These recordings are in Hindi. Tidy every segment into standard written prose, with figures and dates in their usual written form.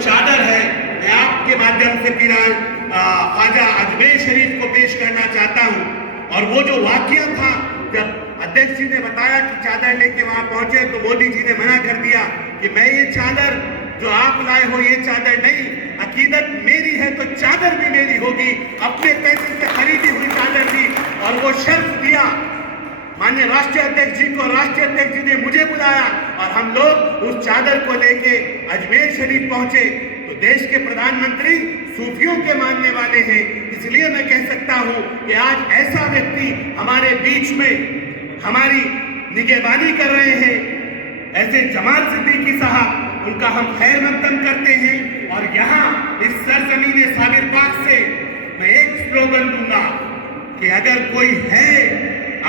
चादर है, मैं आपके माध्यम से फिलहाल ख्वाजा अजमेर शरीफ को पेश करना चाहता हूं। और वो जो वाकया था, जब अध्यक्ष जी ने बताया कि चादर लेके वहां पहुंचे तो मोदी जी ने मना कर दिया कि मैं ये चादर जो आप लाए हो ये चादर नहीं, अकीदत मेरी है तो चादर भी मेरी होगी, अपने पैसे से खरीदी हुई चादर थी। और वो शर्त दिया माननीय राष्ट्रीय अध्यक्ष जी को, राष्ट्रीय अध्यक्ष जी ने मुझे बुलाया और हम लोग उस चादर को लेके अजमेर शरीफ पहुंचे। तो देश के प्रधानमंत्री सूफियों के मानने वाले हैं, इसलिए मैं कह सकता हूं कि आज ऐसा व्यक्ति हमारे बीच में हमारी निगहबानी कर रहे हैं, ऐसे जमाल सिद्दीकी साहब, उनका हम खैर मकदम करते हैं। और यहाँ इस सरजमीन साबिर पाक से मैं एक स्लोगन दूंगा कि अगर कोई है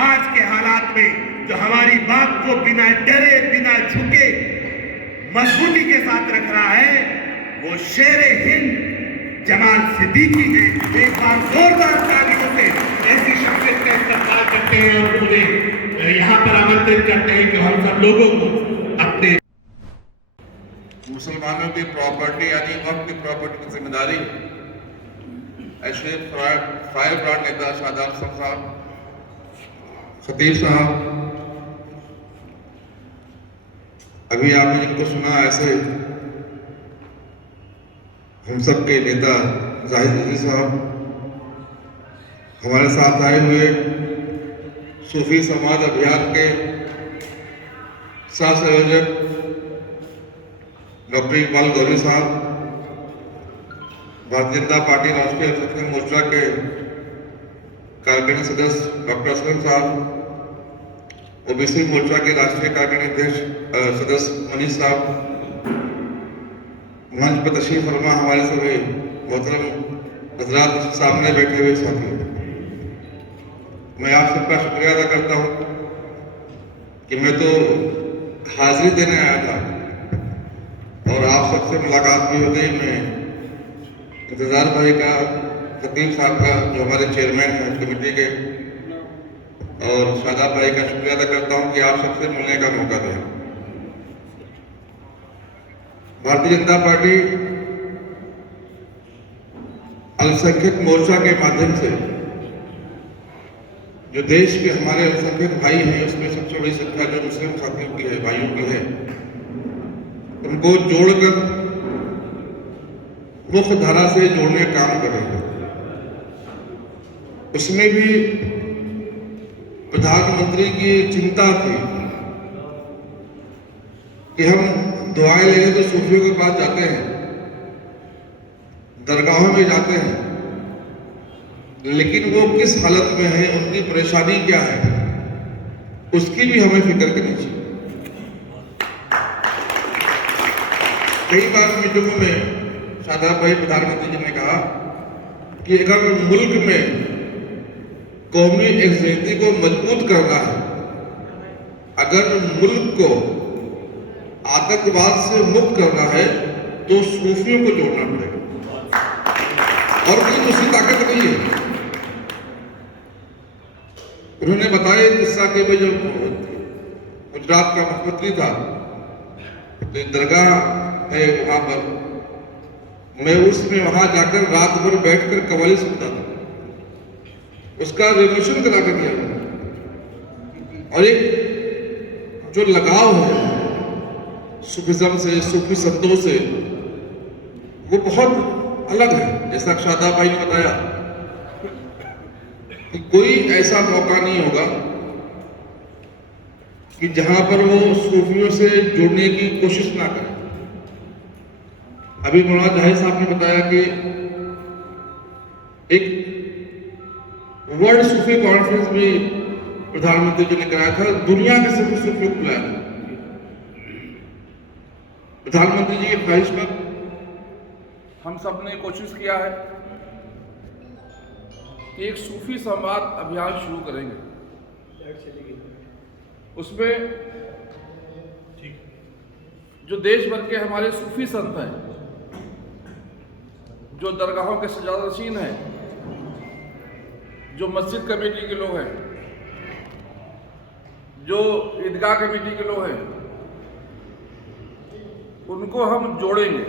आज के हालात में जो हमारी बात को बिना डरे बिना झुके मजबूती के साथ रख रहा है, वो शेरे हिंद जमाल सिद्दीकी है। एक बार जोरदार तालियों से ऐसी शख्सियत का इस्तेमाल करते हैं और उन्हें यहाँ पर आमंत्रित करते हैं कि हम सब लोगों को अपने मुसलमानों की प्रॉपर्टी यानी वक्त की प्रॉपर्टी की जिम्मेदारी ऐसे फायर ब्रांड नेता शादाब साहब, खतीब साहब, अभी आपने जिनको सुना ऐसे हम सब के नेता जाहिद अली साहब, हमारे साथ आए हुए सूफी समाज अभियान के सह संयोजक डॉक्टर इकबाल गौरी साहब, भारतीय जनता पार्टी राष्ट्रीय अल्पसंख्यक मोर्चा के कार्यकारिणी सदस्य डॉक्टर असलम साहब, ओबीसी मोर्चा के राष्ट्रीय कार्यकारिणी अध्यक्ष सदस्य मनीष साहब, मंच पर तशरीफ फरमा हमारे सभी मोहतरम हजरात, सामने बैठे हुए साथी, मैं आप सबका शुक्रिया अदा करता हूँ कि मैं तो हाजिरी देने आया था और आप सबसे मुलाकात भी हो गई। मैं इंतजार भाई का, खतीब साहब का जो हमारे चेयरमैन हैं कमेटी के, और शादाब भाई का शुक्रिया अदा करता हूं कि आप सबसे मिलने का मौका दिया। भारतीय जनता पार्टी अल्पसंख्यक मोर्चा के माध्यम से जो देश के हमारे अल्पसंख्यक भाई हैं, उसमें सबसे बड़ी संख्या जो मुस्लिम साथियों की है, भाइयों की है, उनको जोड़कर मुख्य धारा से जोड़ने का काम करेंगे। उसमें भी प्रधानमंत्री की चिंता थी कि हम दुआएं लेने तो सूफियों के पास जाते हैं, दरगाहों में जाते हैं, लेकिन वो किस हालत में है, उनकी परेशानी क्या है, उसकी भी हमें फिक्र करनी चाहिए। कई बार मीटिंगों में शादाब भाई प्रधानमंत्री जी ने कहा कि अगर मुल्क में कौमी एकजुटता को मजबूत करना है, अगर मुल्क को आतंकवाद से मुक्त करना है, तो सूफियों को जोड़ना पड़ेगा और कोई दूसरी ताकत नहीं है। उन्होंने बताया किस्सा कि भाई जब गुजरात का मुख्यमंत्री था तो दरगाह है वहां पर, मैं उसमें वहां जाकर रात भर बैठकर कव्वाली सुनता था, उसका रिवोल्यूशन करा कर दिया। और एक जो लगाव है सूफिज्म से, सूफी संतों से, वो बहुत अलग है। जैसा शादाब भाई ने बताया कि कोई ऐसा मौका नहीं होगा कि जहां पर वो सूफियों से जुड़ने की कोशिश ना करें। अभी मौलाना जाहिद साहब ने बताया कि एक वर्ल्ड सूफी कॉन्फ्रेंस भी प्रधानमंत्री जी ने कराया था, दुनिया के सभी सूफियों को बुलाया था। प्रधानमंत्री जी की ख्वाहिश पर हम सब ने कोशिश किया है कि एक सूफी संवाद अभियान शुरू करेंगे। उसमें जो देश भर के हमारे सूफी संत हैं, जो दरगाहों के सजादनशीन हैं, जो मस्जिद कमेटी के लोग हैं, जो ईदगाह कमेटी के लोग हैं, उनको हम जोड़ेंगे।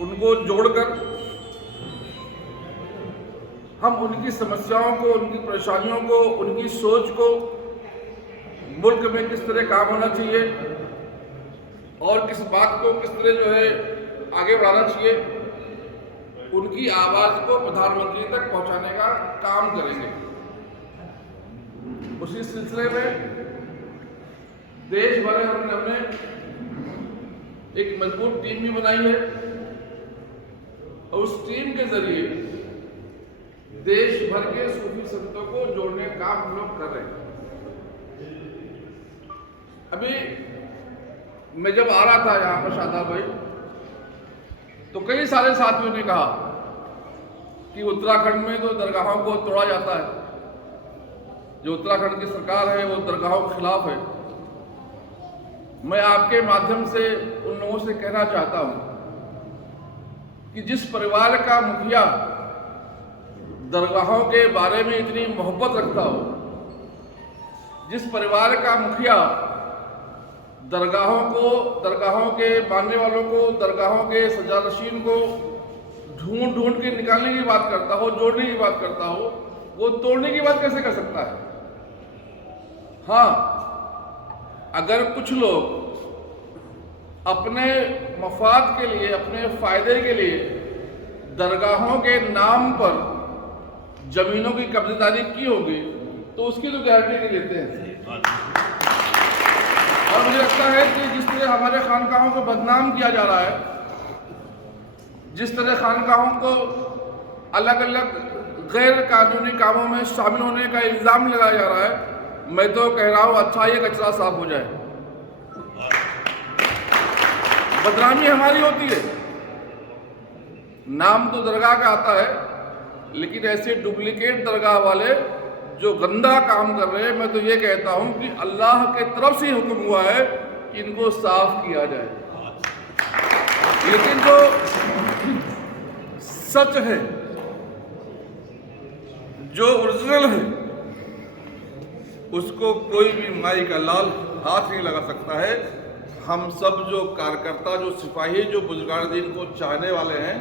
उनको जोड़कर हम उनकी समस्याओं को, उनकी परेशानियों को, उनकी सोच को, मुल्क में किस तरह काम होना चाहिए और किस बात को किस तरह जो है आगे बढ़ाना चाहिए, उनकी आवाज़ को प्रधानमंत्री तक पहुंचाने का काम करेंगे। उसी सिलसिले में देश भर में हमने एक मजबूत टीम भी बनाई है और उस टीम के जरिए देश भर के सूफी संतों को जोड़ने का हम लोग कर रहे हैं। अभी मैं जब आ रहा था यहाँ पर शादाब भाई, तो कई सारे साथियों ने कहा कि उत्तराखंड में तो दरगाहों को तोड़ा जाता है, जो उत्तराखंड की सरकार है वो दरगाहों के खिलाफ है। मैं आपके माध्यम से उन लोगों से कहना चाहता हूं कि जिस परिवार का मुखिया दरगाहों के बारे में इतनी मोहब्बत रखता हो, जिस परिवार का मुखिया दरगाहों के मानने वालों को, दरगाहों के सजानशीन को ढूंढ के निकालने की बात करता हो, जोड़ने की बात करता हो, वो तोड़ने की बात कैसे कर सकता है? हाँ, अगर कुछ लोग अपने मफाद के लिए, अपने फायदे के लिए दरगाहों के नाम पर जमीनों की कब्जेदारी की होगी तो उसकी तो गारंटी नहीं लेते हैं। और मुझे लगता है कि जिस तरह हमारे खानकाहों को बदनाम किया जा रहा है, जिस तरह खानकाहों को अलग अलग गैर कानूनी कामों में शामिल होने का इल्ज़ाम लगाया जा रहा है, मैं तो कह रहा हूँ अच्छा ये कचरा साफ हो जाए। बदनामी हमारी होती है, नाम तो दरगाह का आता है, लेकिन ऐसे डुप्लीकेट दरगाह वाले जो गंदा काम कर रहे हैं, मैं तो ये कहता हूं कि अल्लाह के तरफ से हुक्म हुआ है कि इनको साफ किया जाए। लेकिन जो सच है, जो ओरिजिनल है, उसको कोई भी माई का लाल हाथ नहीं लगा सकता है। हम सब जो कार्यकर्ता, जो सिपाही, जो बुजुर्गान दीन को चाहने वाले हैं,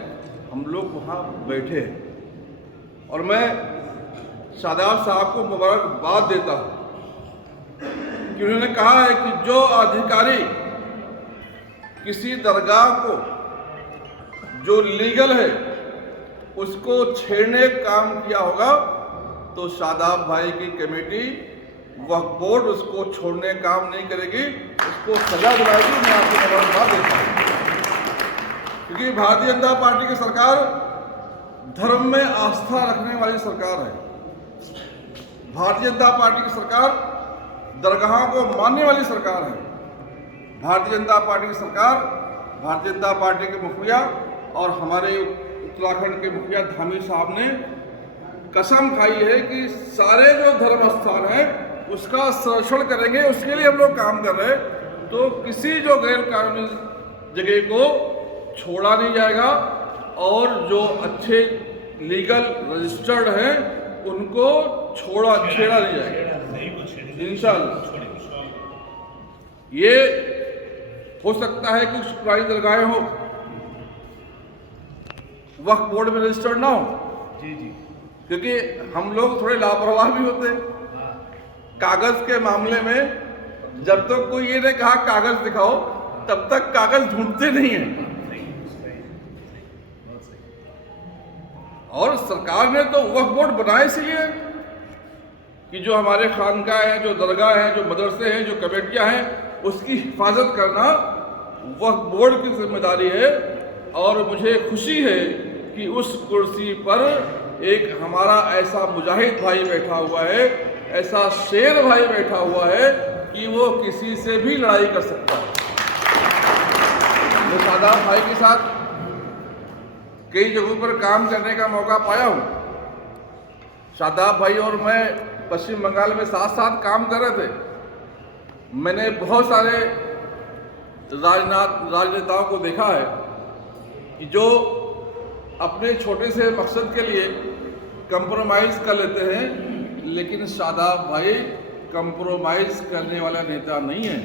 हम लोग वहाँ बैठे हैं। और मैं शादाब साहब को मुबारकबाद देता हूँ कि उन्होंने कहा है कि जो अधिकारी किसी दरगाह को जो लीगल है उसको छेड़ने का काम किया होगा तो शादाब भाई की कमेटी, वक्फ बोर्ड उसको छोड़ने का काम नहीं करेगी, उसको सजा दिलाएगी। मैं आपको मुबारकबाद देता हूँ क्योंकि भारतीय जनता पार्टी की सरकार धर्म में आस्था रखने वाली सरकार है। भारतीय जनता पार्टी की सरकार दरगाहों को मानने वाली सरकार है। भारतीय जनता पार्टी की सरकार, भारतीय जनता पार्टी के मुखिया और हमारे उत्तराखंड के मुखिया धामी साहब ने कसम खाई है कि सारे जो धर्म स्थान है उसका संरक्षण करेंगे, उसके लिए हम लोग काम कर रहे हैं। तो किसी जो गैर कानूनी जगह को छोड़ा नहीं जाएगा और जो अच्छे लीगल रजिस्टर्ड हैं उनको छेड़ा नहीं जाएगा इंशाअल्लाह। ये हो सकता है कि पुरानी दरगाहें हो, वक्फ बोर्ड में रजिस्टर्ड ना हो, क्योंकि हम लोग थोड़े लापरवाह भी होते हैं कागज के मामले में। जब तक कोई ये नहीं कहा कागज दिखाओ, तब तक कागज ढूंढते नहीं है। और सरकार ने तो वक्फ बोर्ड बनाया इसलिए कि जो हमारे खानका हैं, जो दरगाह हैं, जो मदरसे हैं, जो कमेटियां हैं, उसकी हिफाजत करना वक्फ बोर्ड की जिम्मेदारी है। और मुझे खुशी है कि उस कुर्सी पर एक हमारा ऐसा मुजाहिद भाई बैठा हुआ है, ऐसा शेर भाई बैठा हुआ है कि वो किसी से भी लड़ाई कर सकता है। मैं शादाब भाई के साथ कई जगहों पर काम करने का मौका पाया हूँ। शादाब भाई और मैं पश्चिम बंगाल में साथ साथ काम कर रहे थे। मैंने बहुत सारे राजनेताओं को देखा है कि जो अपने छोटे से मकसद के लिए कंप्रोमाइज़ कर लेते हैं, लेकिन शादाब भाई कंप्रोमाइज़ करने वाला नेता नहीं है।